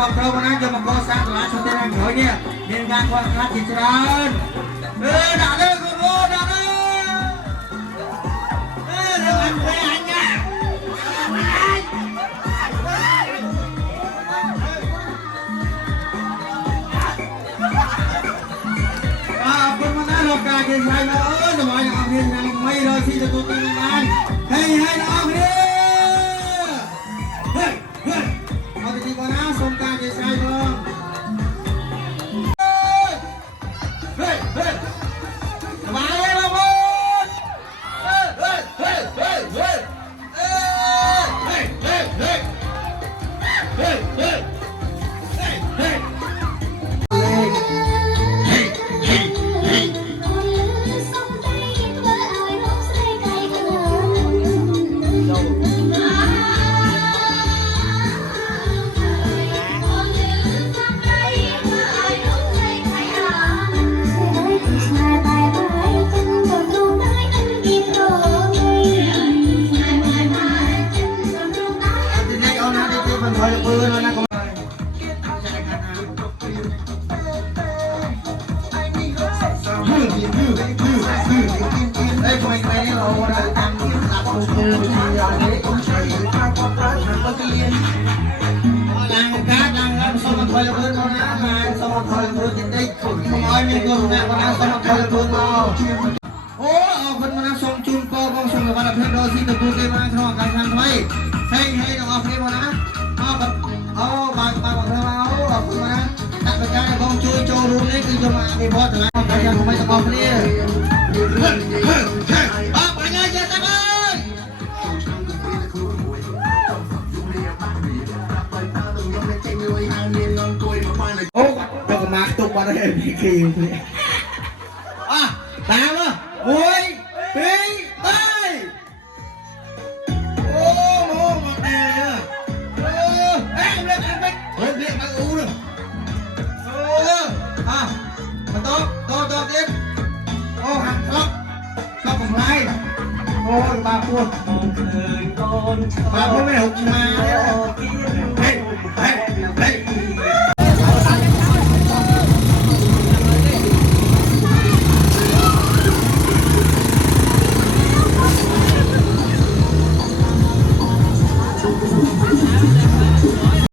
บอกเราวันนั้นจะมาก่อสร้างตลาดสดในแห่งหอยเนี่ยเน้นการควบคุมจิตใจด่าเลยคุณโอ้ด่าเลยเรื่องมันเป็นอย่างเงี้ยคนวันนั้นเราการเดินทางมาจะมาอย่างเดินทางไม่รอที่จะตัวตีงานให้น้องเนี่ยเอาไปดีกว่านะสงการเดินทางมาสบายเลยมาโอ้เอาคนมาส่งจุนโปบงส่งมาเพื่อนเราสิตะกูเกมาทอการทำไว้ให้เราเอาไปมานะเอาบางบอกเธอมาเอาคนมาตัดไปการบงช่วยโจรูนี่คือจะมาไม่พอแต่ละการยังไม่สมบูรณ์เนี่ยไปไงจะทำไงโอ้เราก็มาตุกมาได้พี่คีเลยตามมาโอ้ยปีไปโอ้โหมาเตะเลยเฮ้ยเรียกมาอูเลยมาโต๊ะเด็กโอ้หักล็อกของไรโอ้ยปลาพูดไม่หกมาเฮ้ย